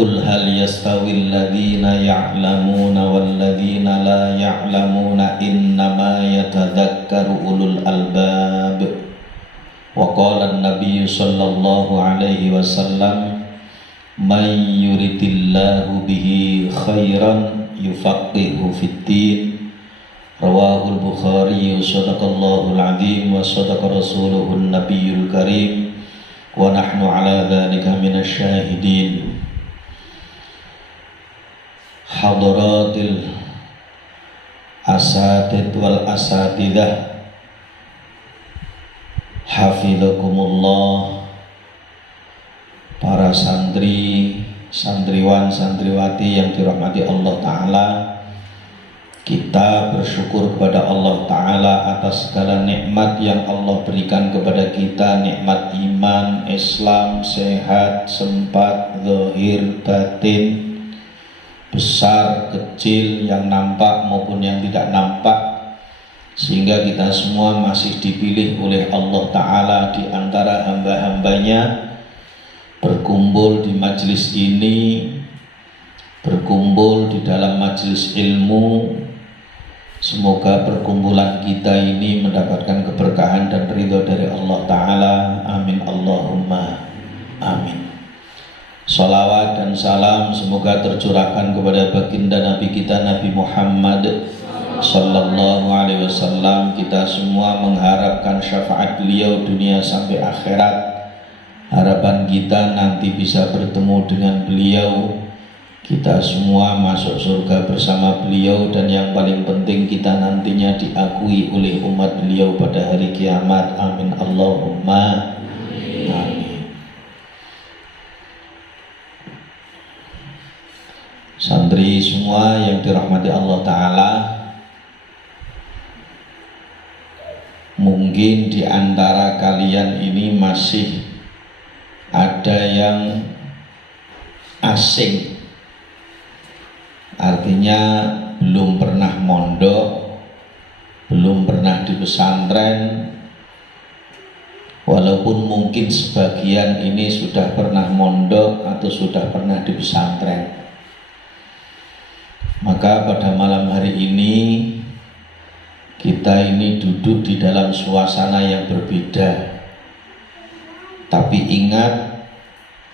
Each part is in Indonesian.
Qul hal yastawil ladzina ya'lamuna wal ladzina la ya'lamuna innama yatadzakkaru ulul albab. Wa qala an-nabiy sallallahu alaihi wasallam may yuridillahu bihi khairan yufaqihu fid-din. Rawahul Bukhari. Shadaqallahul azim wa shadaqa rasuluhun nabiyyul karim wa nahnu ala dzalika minasyahidin. Hadratil asatid wal asatidah, hafizakumullah, para santri, santriwan, santriwati yang dirahmati Allah Ta'ala. Kita bersyukur kepada Allah Ta'ala atas segala nikmat yang Allah berikan kepada kita. Nikmat iman, Islam, sehat, sempat, zahir, batin, besar, kecil, yang nampak maupun yang tidak nampak, sehingga kita semua masih dipilih oleh Allah Ta'ala di antara hamba-hambanya, berkumpul di majelis ini, berkumpul di dalam majelis ilmu. Semoga perkumpulan kita ini mendapatkan keberkahan dan ridho dari Allah Ta'ala. Amin Allahumma amin. Salawat dan salam semoga tercurahkan kepada baginda Nabi kita Nabi Muhammad sallallahu alaihi wasallam. Kita semua mengharapkan syafaat beliau dunia sampai akhirat. Harapan kita nanti bisa bertemu dengan beliau, kita semua masuk surga bersama beliau, dan yang paling penting kita nantinya diakui oleh umat beliau pada hari kiamat. Amin Allahumma amin. Santri semua yang dirahmati Allah Ta'ala, mungkin di antara kalian ini masih ada yang asing, artinya belum pernah mondok, belum pernah di pesantren, walaupun mungkin sebagian ini sudah pernah mondok atau sudah pernah di pesantren. Maka pada malam hari ini kita ini duduk di dalam suasana yang berbeda. Tapi ingat,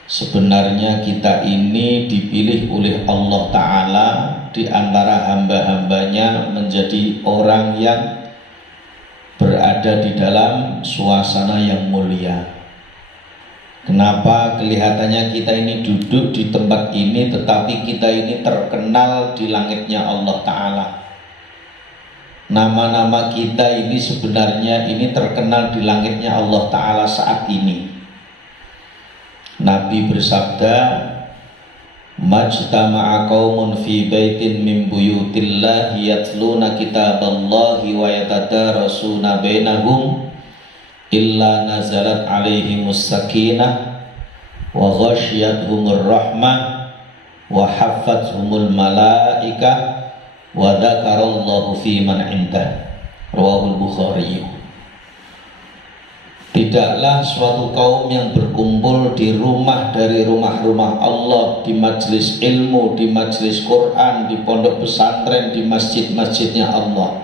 sebenarnya kita ini dipilih oleh Allah Ta'ala di antara hamba-hambanya menjadi orang yang berada di dalam suasana yang mulia. Kenapa kelihatannya kita ini duduk di tempat ini, tetapi kita ini terkenal di langitnya Allah Ta'ala. Nama-nama kita ini sebenarnya ini terkenal di langitnya Allah Ta'ala saat ini. Nabi bersabda, majtama'a qaumun fi baitin min buyutillahi yatluna kitaballahi wa yatadarasuna bainahum illa nazalat alaihimus sakinah wa ghasyiyatuhumur rahmah wa haffathumul malaikah wa dzakarallahu fi man indah. Rawahul Bukhari. Tidaklah suatu kaum yang berkumpul di rumah dari rumah-rumah Allah, di majelis ilmu, di majelis Quran, di pondok pesantren, di masjid-masjidnya Allah,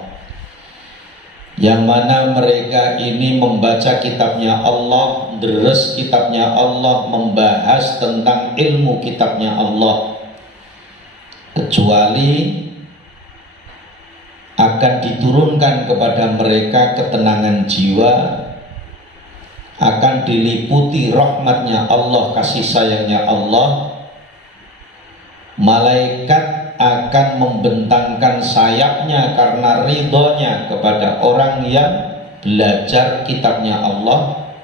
yang mana mereka ini membaca kitabnya Allah, deres kitabnya Allah, membahas tentang ilmu kitabnya Allah, kecuali akan diturunkan kepada mereka ketenangan jiwa, akan diliputi rahmatnya Allah, kasih sayangnya Allah. Malaikat akan membentangkan sayapnya karena ridhonya kepada orang yang belajar kitabnya Allah,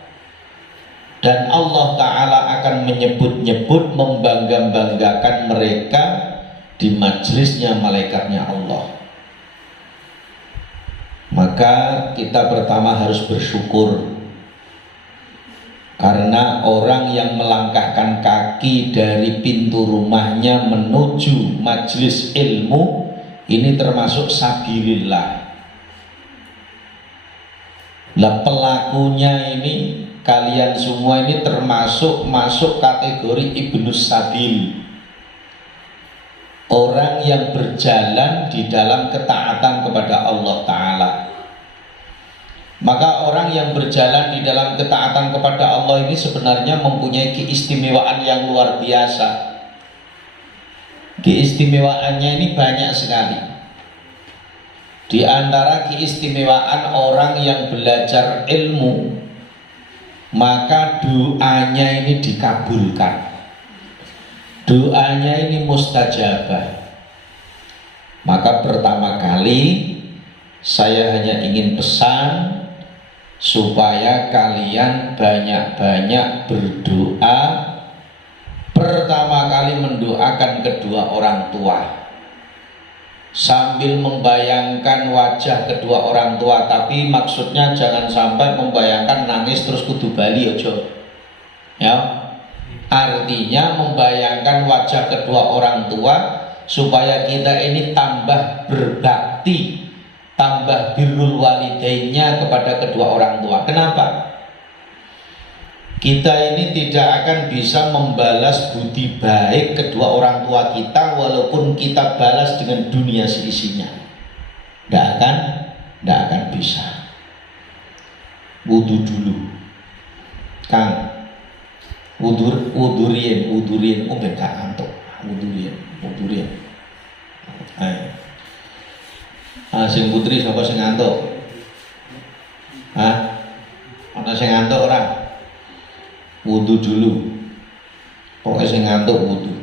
dan Allah Ta'ala akan menyebut-nyebut, membangga-banggakan mereka di majelisnya malaikatnya Allah. Maka kita pertama harus bersyukur, karena orang yang melangkahkan kaki dari pintu rumahnya menuju majelis ilmu ini termasuk sabilillah. Lah pelakunya ini, kalian semua ini termasuk masuk kategori ibnus sabil. orang yang berjalan di dalam ketaatan kepada Allah Ta'ala. Maka orang yang berjalan di dalam ketaatan kepada Allah ini sebenarnya mempunyai keistimewaan yang luar biasa. Keistimewaannya ini banyak sekali. Di antara keistimewaan orang yang belajar ilmu, maka doanya ini dikabulkan. Doanya ini mustajabah. Maka pertama kali saya hanya ingin pesan supaya kalian banyak-banyak berdoa. Pertama kali mendoakan kedua orang tua, sambil membayangkan wajah kedua orang tua, tapi maksudnya jangan sampai membayangkan nangis terus kudu bali ojo. Ya. Artinya membayangkan wajah kedua orang tua supaya kita ini tambah berbakti, tambah birrul walidainnya kepada kedua orang tua. Kenapa? Kita ini tidak akan bisa membalas budi baik kedua orang tua kita walaupun kita balas dengan dunia seisinya. Tidak akan bisa. Wudu dulu, Kang. Wudurien, gak antuk. Wudurien. Ayo. Sing putri sapa sing ngantuk? Ana sing ngantuk ora? Wudu dulu. Pokoknya sing ngantuk wudu.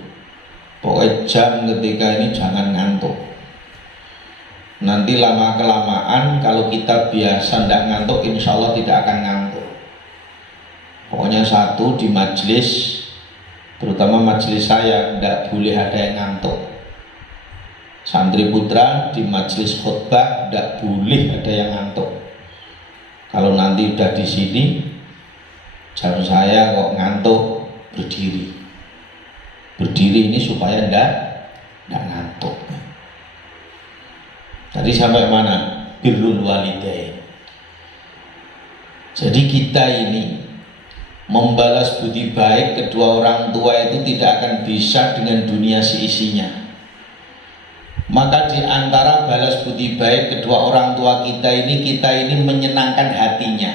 Pokoknya jam ketika ini jangan ngantuk. Nanti lama kelamaan kalau kita biasa ndak ngantuk, insya Allah tidak akan ngantuk. Pokoknya satu, di majelis, terutama majelis saya, ndak boleh ada yang ngantuk. Santri putra di majelis khutbah ndak boleh ada yang ngantuk. Kalau nanti udah di sini, jam saya kok ngantuk, berdiri. Berdiri ini supaya ndak ngantuk. Tadi sampai mana? Birrul walidain. Jadi kita ini membalas budi baik kedua orang tua itu tidak akan bisa dengan dunia seisinya. Maka di antara balas budi baik kedua orang tua kita ini menyenangkan hatinya.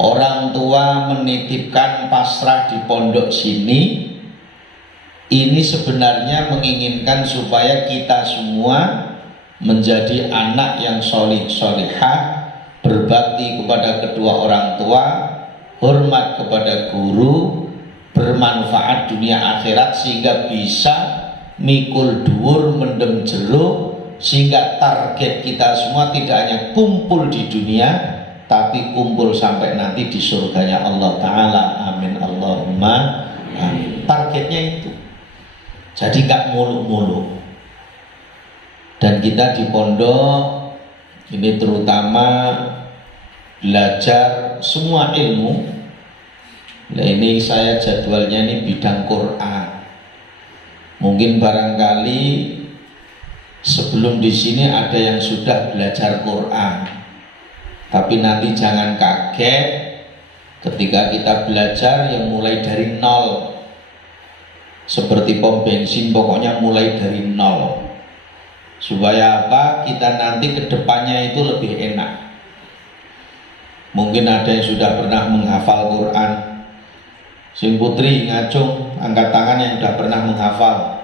Orang tua menitipkan pasrah di pondok sini, ini sebenarnya menginginkan supaya kita semua menjadi anak yang solihah, berbakti kepada kedua orang tua, hormat kepada guru, bermanfaat dunia akhirat sehingga bisa mikul dhuwur mendem jeruk, sehingga target kita semua tidak hanya kumpul di dunia tapi kumpul sampai nanti di surganya Allah Ta'ala. Amin Allahumma amin. Targetnya itu. Jadi gak muluk-muluk. Dan kita di pondok ini terutama belajar semua ilmu. Nah ini saya jadwalnya ini bidang Quran. Mungkin barangkali sebelum di sini ada yang sudah belajar Quran. Tapi nanti jangan kaget ketika kita belajar yang mulai dari nol. Seperti pom bensin, pokoknya mulai dari nol. Supaya apa? Kita nanti kedepannya itu lebih enak. Mungkin ada yang sudah pernah menghafal Quran. Sing putri ngacung, angkat tangan yang sudah pernah menghafal.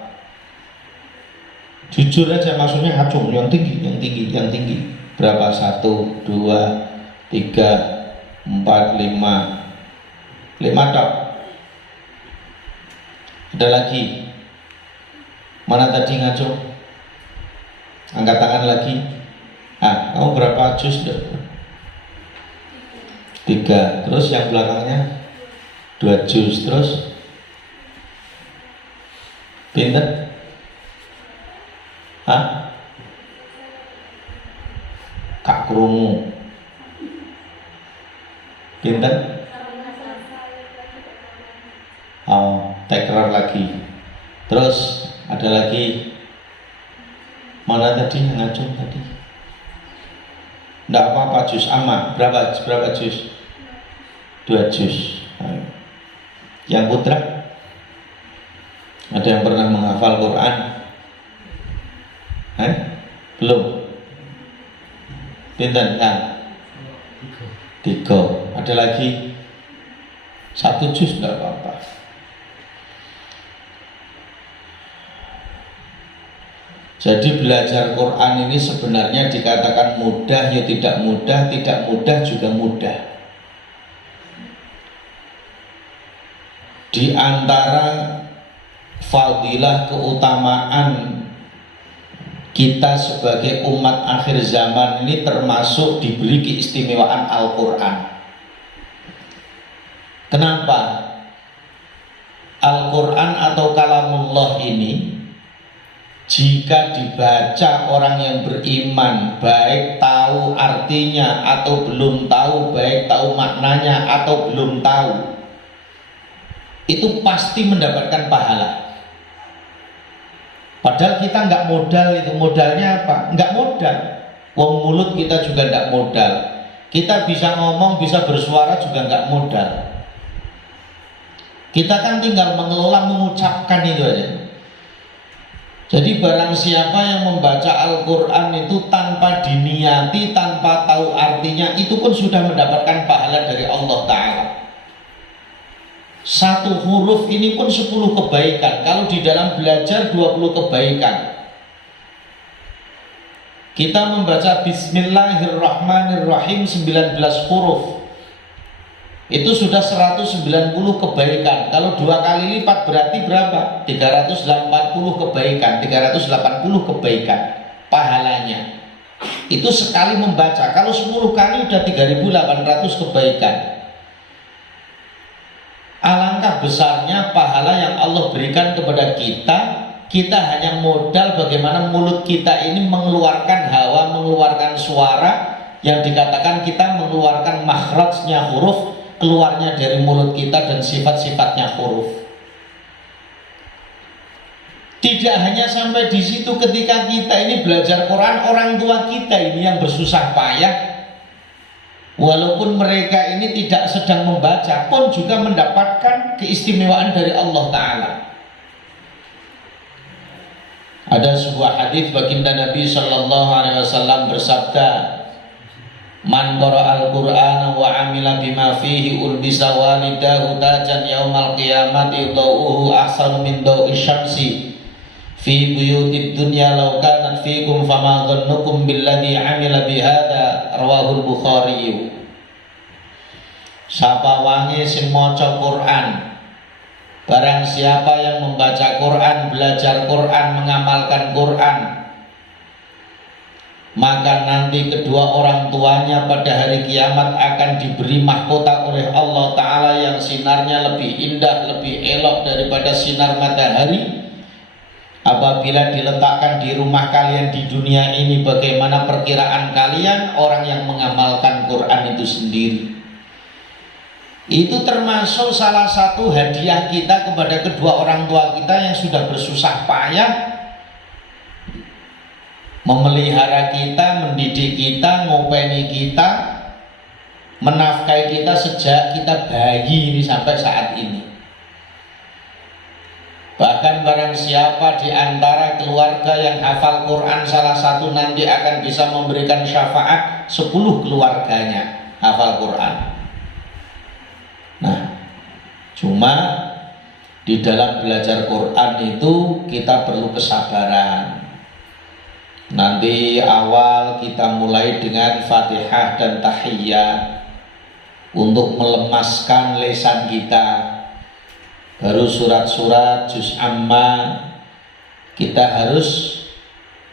Jujur aja, maksudnya ngacung yang tinggi. Berapa? 1, 2, 3, 4, 5 tok. Ada lagi? Mana tadi ngacung? Angkat tangan lagi. Kamu berapa juz? 3. Terus yang belakangnya 2 juz. Terus pinter? Kak krungu. Pinter? Tekrar lagi. Terus ada lagi. Mana tadi yang ngacung tadi? Nggak apa-apa, juz amma. Berapa juz? 2 juz. Yang putra? Ada yang pernah menghafal Quran? Belum? Pinten kan? 3. Ada lagi? 1 juz tidak apa-apa. Jadi belajar Quran ini sebenarnya dikatakan mudah ya tidak mudah, tidak mudah juga mudah. Di antara fadilah keutamaan kita sebagai umat akhir zaman ini termasuk diberi keistimewaan Al-Quran. Kenapa? Al-Quran atau kalamullah ini jika dibaca orang yang beriman, baik tahu artinya atau belum tahu, baik tahu maknanya atau belum tahu, itu pasti mendapatkan pahala. Padahal kita nggak modal itu. Modalnya apa? Nggak modal. Wong mulut kita juga nggak modal. Kita bisa ngomong, bisa bersuara juga nggak modal. Kita kan tinggal mengelola, mengucapkan itu aja. Jadi barang siapa yang membaca Al-Quran itu tanpa diniati, tanpa tahu artinya, itu pun sudah mendapatkan pahala dari Allah Ta'ala. 1 huruf ini pun 10 kebaikan. Kalau di dalam belajar 20 kebaikan. Kita membaca Bismillahirrahmanirrahim 19 huruf, itu sudah 190 kebaikan. Kalau 2 kali lipat berarti berapa? 380 kebaikan, 380 kebaikan pahalanya. Itu sekali membaca. Kalau 10 kali udah 3.800 kebaikan. Alangkah besarnya pahala yang Allah berikan kepada kita. Kita hanya modal bagaimana mulut kita ini mengeluarkan hawa, mengeluarkan suara yang dikatakan kita mengeluarkan makhrajnya huruf, keluarnya dari mulut kita dan sifat-sifatnya huruf. Tidak hanya sampai di situ, ketika kita ini belajar Quran, orang tua kita ini yang bersusah payah, walaupun mereka ini tidak sedang membaca, pun juga mendapatkan keistimewaan dari Allah Ta'ala. Ada sebuah hadis baginda Nabi Sallallahu Alaihi Wasallam bersabda, "Man qara'al Qur'ana wa 'amila bima fihi ulbisa walidahu tajan yaumal qiyamati dawuhu ahsanu min dawi syamsi fi buyutid dunya law kanat fikum fama dhannukum billadhi 'amila bihadza." Rawahul Bukhari. Sapa wangi sing maca Quran, barang siapa yang membaca Quran, belajar Quran, mengamalkan Quran, maka nanti kedua orang tuanya pada hari kiamat akan diberi mahkota oleh Allah Ta'ala yang sinarnya lebih indah, lebih elok daripada sinar matahari. Apabila diletakkan di rumah kalian di dunia ini, bagaimana perkiraan kalian orang yang mengamalkan Quran itu sendiri? Itu termasuk salah satu hadiah kita kepada kedua orang tua kita yang sudah bersusah payah memelihara kita, mendidik kita, ngopeni kita, menafkahi kita sejak kita bayi ini sampai saat ini. Bahkan barang siapa di antara keluarga yang hafal Quran, salah satu nanti akan bisa memberikan syafaat 10 keluarganya hafal Quran. Nah, cuma di dalam belajar Quran itu kita perlu kesabaran. Nanti awal kita mulai dengan Fatihah dan Tahiyyat untuk melemaskan lisan kita. Baru surat-surat juz amma kita harus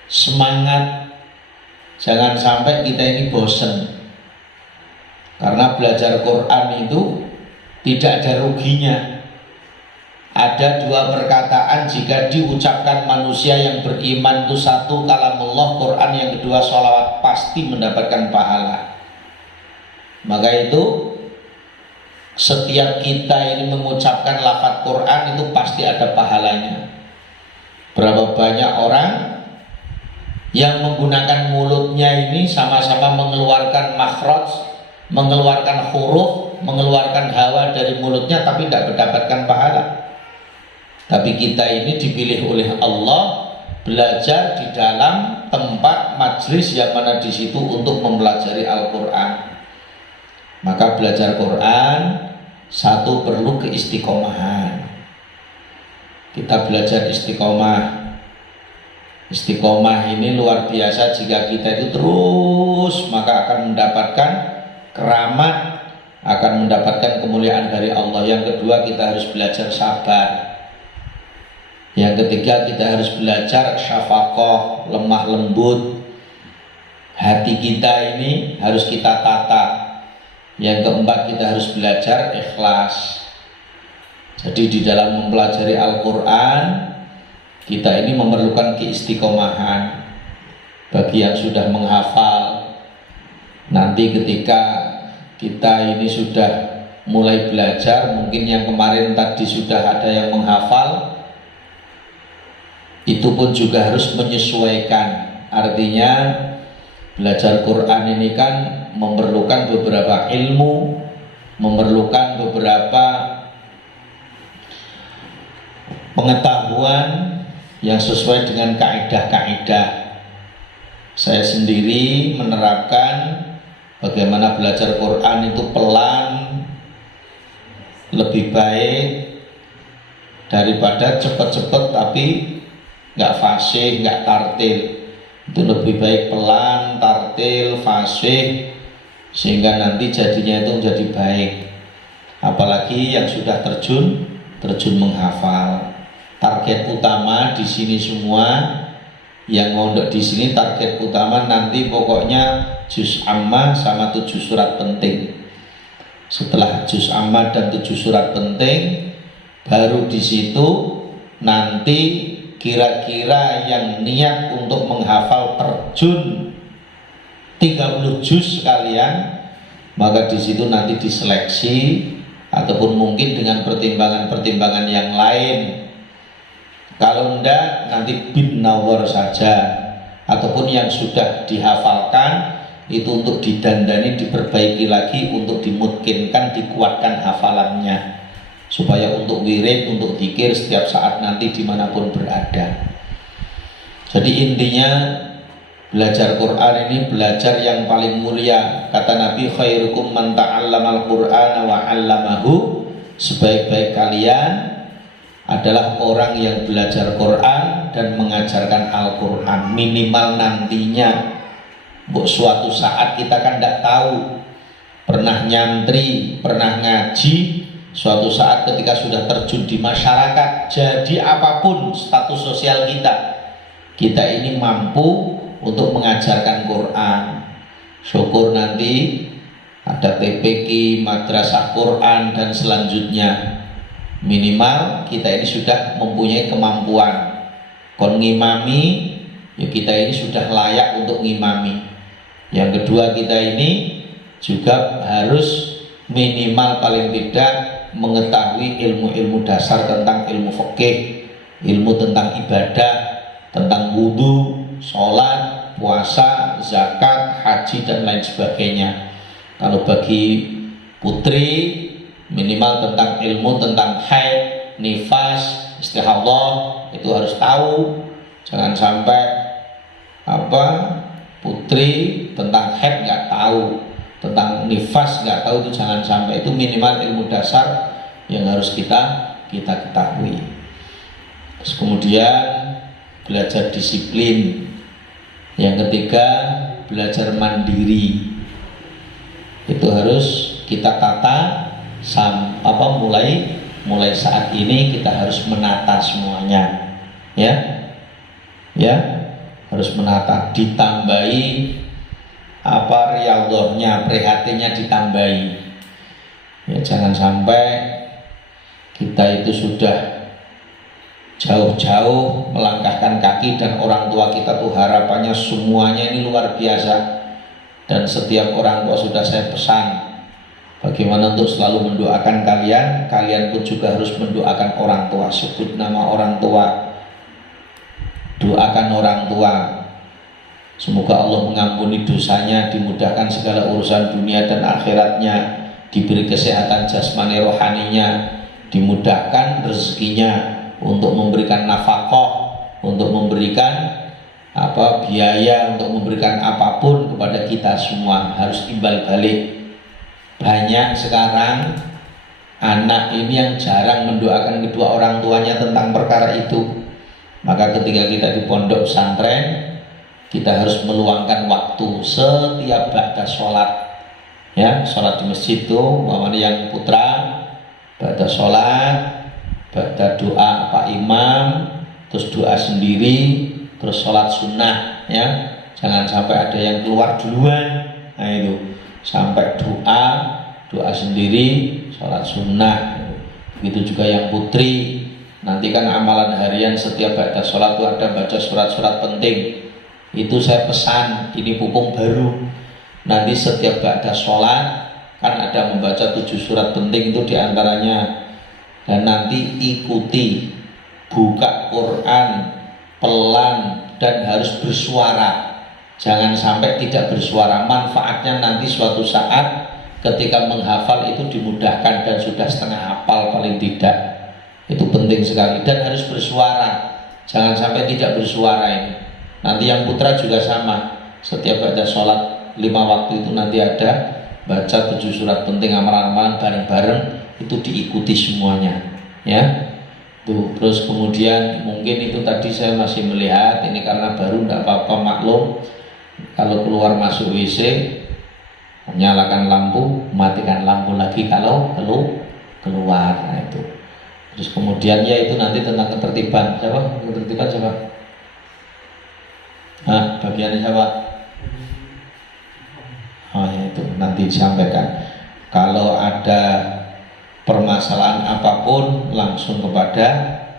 semangat. Jangan sampai kita ini bosan. Karena belajar Quran itu tidak ada ruginya. Ada 2 perkataan jika diucapkan manusia yang beriman itu, 1 kalamullah Quran, yang kedua sholawat, pasti mendapatkan pahala. Maka itu setiap kita ini mengucapkan lafaz Quran itu pasti ada pahalanya. Berapa banyak orang yang menggunakan mulutnya ini sama-sama mengeluarkan makhraj, mengeluarkan huruf, mengeluarkan hawa dari mulutnya, tapi tidak mendapatkan pahala. Tapi kita ini dipilih oleh Allah belajar di dalam tempat majlis yang mana di situ untuk mempelajari Al-Quran. Maka belajar Quran satu perlu keistiqomahan. Kita belajar istiqomah. Istiqomah ini luar biasa. Jika kita itu terus, maka akan mendapatkan keramat, akan mendapatkan kemuliaan dari Allah. Yang kedua, kita harus belajar sabar. Yang ketiga, kita harus belajar syafaqah, lemah lembut. Hati kita ini harus kita tata. Yang keempat, kita harus belajar ikhlas. Jadi di dalam mempelajari Al-Quran, kita ini memerlukan keistiqomahan. Bagi yang sudah menghafal, nanti ketika kita ini sudah mulai belajar, mungkin yang kemarin tadi sudah ada yang menghafal, itu pun juga harus menyesuaikan. Artinya belajar Quran ini kan memerlukan beberapa ilmu, memerlukan beberapa pengetahuan yang sesuai dengan kaidah-kaidah. Saya sendiri menerapkan bagaimana belajar Quran itu pelan, lebih baik daripada cepet-cepet tapi nggak fasih, nggak tartil. Itu lebih baik pelan, tartil, fasih, sehingga nanti jadinya itu menjadi baik. Apalagi yang sudah terjun menghafal. Target utama di sini semua yang mondok di sini, target utama nanti pokoknya juz ammah sama 7 surat penting. Setelah juz ammah dan 7 surat penting, baru di situ nanti kira-kira yang niat untuk menghafal terjun 30 juz sekalian, maka di situ nanti diseleksi ataupun mungkin dengan pertimbangan-pertimbangan yang lain. Kalau enggak, nanti bin nawar saja, ataupun yang sudah dihafalkan itu untuk didandani, diperbaiki lagi untuk dimungkinkan dikuatkan hafalannya, supaya untuk wirid, untuk zikir setiap saat nanti dimanapun berada. Jadi intinya belajar Quran ini belajar yang paling mulia. Kata Nabi, khairukum man ta'allamal Qur'ana wa 'allamahu. Sebaik-baik kalian adalah orang yang belajar Quran dan mengajarkan Al-Quran. Minimal nantinya, suatu saat kita kan tidak tahu, pernah nyantri, pernah ngaji, suatu saat ketika sudah terjun di masyarakat, jadi apapun status sosial kita ini mampu untuk mengajarkan Quran. Syukur nanti ada TPQ, madrasah Quran dan selanjutnya. Minimal kita ini sudah mempunyai kemampuan. Kon ngimami, ya kita ini sudah layak untuk ngimami. Yang kedua, kita ini juga harus minimal paling tidak mengetahui ilmu-ilmu dasar tentang ilmu fikih, ilmu tentang ibadah, tentang wudhu, sholat, puasa, zakat, haji dan lain sebagainya. Kalau bagi putri, minimal tentang ilmu tentang haid, nifas, istihadah itu harus tahu. Jangan sampai putri tentang haid nggak tahu, tentang nifas nggak tahu, itu jangan sampai. Itu minimal ilmu dasar yang harus kita ketahui. Terus kemudian belajar disiplin. Yang ketiga, belajar mandiri. Itu harus kita tata. Mulai saat ini kita harus menata semuanya, ya harus menata, ditambahi riyadhahnya, prihatinnya ditambahi, ya jangan sampai kita itu sudah jauh-jauh melangkahkan kaki dan orang tua kita tuh harapannya semuanya ini luar biasa. Dan setiap orang tua sudah saya pesan bagaimana untuk selalu mendoakan kalian. Kalian pun juga harus mendoakan orang tua. Sebut nama orang tua, doakan orang tua. Semoga Allah mengampuni dosanya, dimudahkan segala urusan dunia dan akhiratnya, diberi kesehatan jasmani rohaninya, dimudahkan rezekinya. untuk memberikan nafkah, untuk memberikan biaya, untuk memberikan apapun kepada kita semua, harus timbal balik. Banyak sekarang anak ini yang jarang mendoakan kedua orang tuanya tentang perkara itu. Maka ketika kita di pondok pesantren, kita harus meluangkan waktu setiap ba'da sholat, ya, sholat di masjid itu, umpamanya yang putra ba'da sholat, ba'da doa Pak Imam, terus doa sendiri, terus sholat sunnah, ya, jangan sampai ada yang keluar duluan. Nah itu sampai doa sendiri, sholat sunnah. Begitu juga yang putri, nanti kan amalan harian setiap ba'da sholat itu ada baca surat-surat penting. Itu saya pesan, ini pupung baru. Nanti setiap ba'da sholat kan ada membaca 7 surat penting itu diantaranya. Dan nanti ikuti, buka Quran pelan dan harus bersuara. Jangan sampai tidak bersuara. Manfaatnya nanti suatu saat ketika menghafal itu dimudahkan dan sudah setengah hafal paling tidak. Itu penting sekali dan harus bersuara. Jangan sampai tidak bersuara ini. Nanti yang putra juga sama. Setiap baca sholat 5 waktu itu nanti ada baca 7 surat penting amalan-amalan bareng-bareng, itu diikuti semuanya, ya. Tuh, terus kemudian mungkin itu tadi saya masih melihat ini karena baru, tidak apa-apa, maklum. Kalau keluar masuk WC, nyalakan lampu, matikan lampu lagi kalau keluar. Nah itu. Terus kemudian ya itu nanti tentang ketertiban. Siapa? Ketertiban siapa? Bagiannya siapa? Oh ya itu nanti disampaikan. Kalau ada permasalahan apapun langsung kepada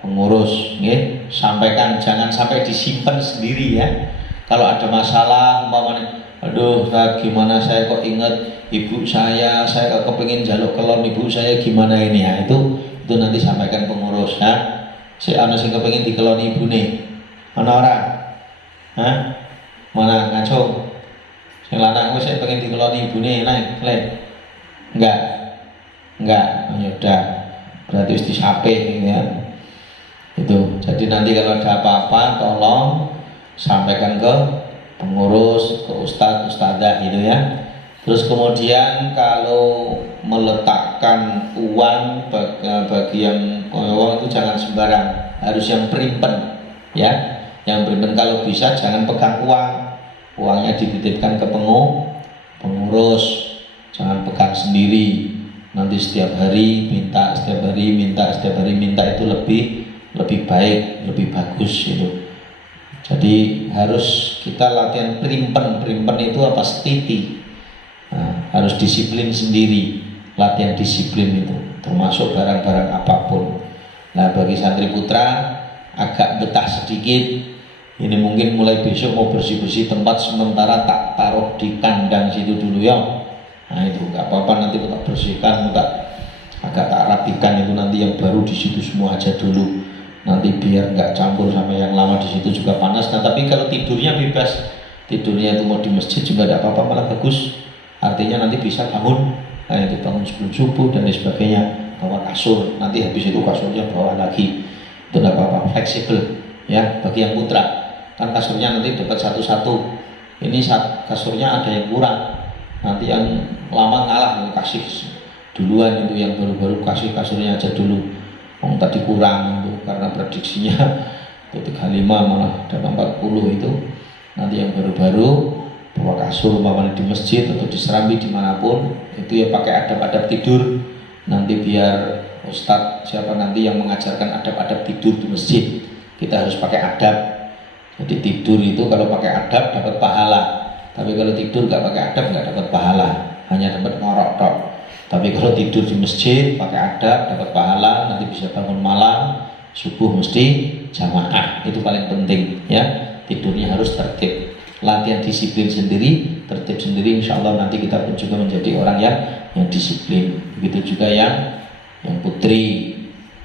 pengurus, ya. Sampaikan, jangan sampai disimpan sendiri, ya. Kalau ada masalah, umpamanya, aduh, gimana saya kok ingat ibu saya kok kepingin jaluk kelon ibu saya, gimana ini, ya. Itu nanti sampaikan pengurus, ya. Si anu sing kepingin dikelon ibu nih, mana orang? Mana ngacung? Sing lanang wis saya pengen dikelon ibu nih, naik, Enggak, ya udah, berarti harus disape, ya. Itu. Jadi nanti kalau ada apa-apa tolong sampaikan ke pengurus, ke ustadz, ustadzah gitu, ya. Terus kemudian kalau meletakkan uang bagi yang uang itu jangan sembarang, harus yang primpen, ya. Yang primpen kalau bisa jangan pegang uang, uangnya dititipkan ke pengurus, jangan pegang sendiri. Nanti setiap hari minta, setiap hari minta itu lebih baik, lebih bagus gitu. Jadi harus kita latihan primpen itu apa, setiti. Nah, harus disiplin sendiri, latihan disiplin itu, termasuk barang-barang apapun. Nah bagi santri putra agak betah sedikit. Ini mungkin mulai besok mau bersih-bersih tempat sementara, tak taruh di kandang situ dulu, ya. Nah itu nggak apa-apa, nanti tak bersihkan, agak tak rapikan itu, nanti yang baru di situ semua aja dulu. Nanti biar nggak campur sama yang lama di situ juga panas. Nah tapi kalau tidurnya bebas, tidurnya itu mau di masjid juga tidak apa-apa, malah bagus. Artinya nanti bisa bangun, nah itu bangun sebelum subuh dan lain sebagainya, bawa kasur, nanti habis itu kasurnya bawa lagi, itu tidak apa-apa, fleksibel, ya. Bagi yang putra kan kasurnya nanti dapat satu-satu, ini kasurnya ada yang kurang, nanti yang lama ngalah, kasih duluan, itu yang baru-baru kasih kasurnya aja dulu. Tadi kurang itu karena prediksinya itu 35 malah dapat 40 itu. Nanti yang baru-baru bawa kasur umpamanya di masjid atau di serambi dimanapun itu ya pakai adab-adab tidur. Nanti biar ustadz siapa nanti yang mengajarkan adab-adab tidur di masjid, kita harus pakai adab. Jadi tidur itu kalau pakai adab dapat pahala, tapi kalau tidur nggak pakai adab nggak dapat pahala, hanya dapat ngorok tok. Tapi kalau tidur di masjid pakai adab dapat pahala, nanti bisa bangun malam, subuh mesti jamaah, itu paling penting, ya. Tidurnya harus tertib, latihan disiplin sendiri, tertib sendiri, insya Allah nanti kita pun juga menjadi orang yang disiplin. Begitu juga yang putri,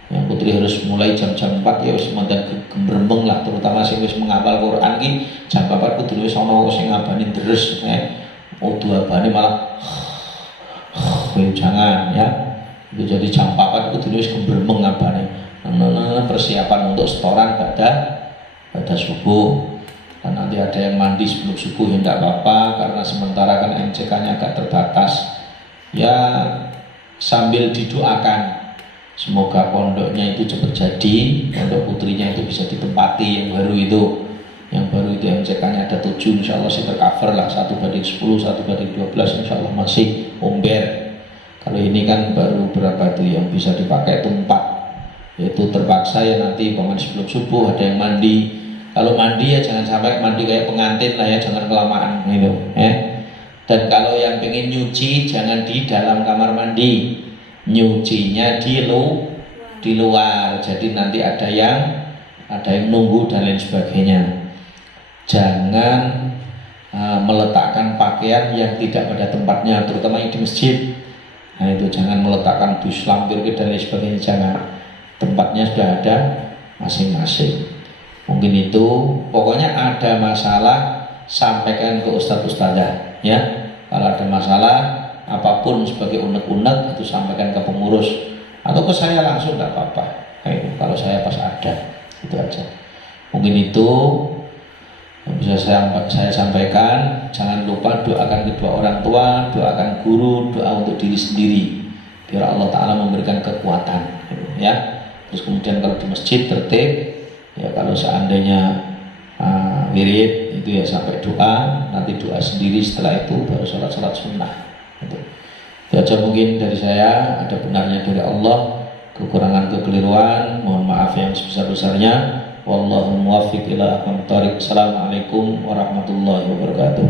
harus mulai jam-jam 4 ya wis mandan gembrembeng lah, terutama sing wis menghafal Quran ki jam 4 kudu wis ana sing ngabani deres, dua bani malah jangan, ya. Itu jadi jam 4 kudu wis gembrembeng ngabane. persiapan untuk setoran pada subuh. Dan nanti ada yang mandi sebelum subuh ya tidak apa-apa, karena sementara kan MCK-nya agak terbatas. Ya sambil didoakan semoga pondoknya itu cepat jadi, pondok putrinya itu bisa ditempati yang baru itu. Yang baru itu MCK-nya ada 7, insya Allah sih tercover lah, 1/10, 1/12, insya Allah masih umber. Kalau ini kan baru berapa itu yang bisa dipakai itu 4, yaitu terpaksa ya nanti bangun sebelum subuh ada yang mandi. Kalau mandi ya jangan sampai mandi kayak pengantin lah ya, jangan kelamaan gitu Dan kalau yang pengen nyuci jangan di dalam kamar mandi, nyucinya di luar. Jadi nanti ada yang nunggu dan lain sebagainya. Jangan meletakkan pakaian yang tidak pada tempatnya, terutama yang di masjid. Nah itu jangan meletakkan dus lampir dan lain sebagainya, jangan. Tempatnya sudah ada masing-masing. Mungkin itu, pokoknya ada masalah sampaikan ke ustadz-ustadzah ya. Kalau ada masalah apapun sebagai unek-unek itu sampaikan ke pengurus atau ke saya langsung, tidak apa-apa. Kalau saya pas ada, itu aja. Mungkin itu yang bisa saya sampaikan. Jangan lupa doakan kedua orang tua, doakan guru, doa untuk diri sendiri biar Allah Ta'ala memberikan kekuatan ya. Terus kemudian kalau di masjid tertib ya, kalau seandainya wirid itu ya sampai doa, nanti doa sendiri setelah itu baru sholat sunnah itu aja mungkin dari saya. Ada benarnya dari Allah, kekurangan kekeliruan mohon maaf yang sebesar-besarnya. Wallahu muwaffiq ila aqwamit thoriq. Assalamualaikum warahmatullahi wabarakatuh.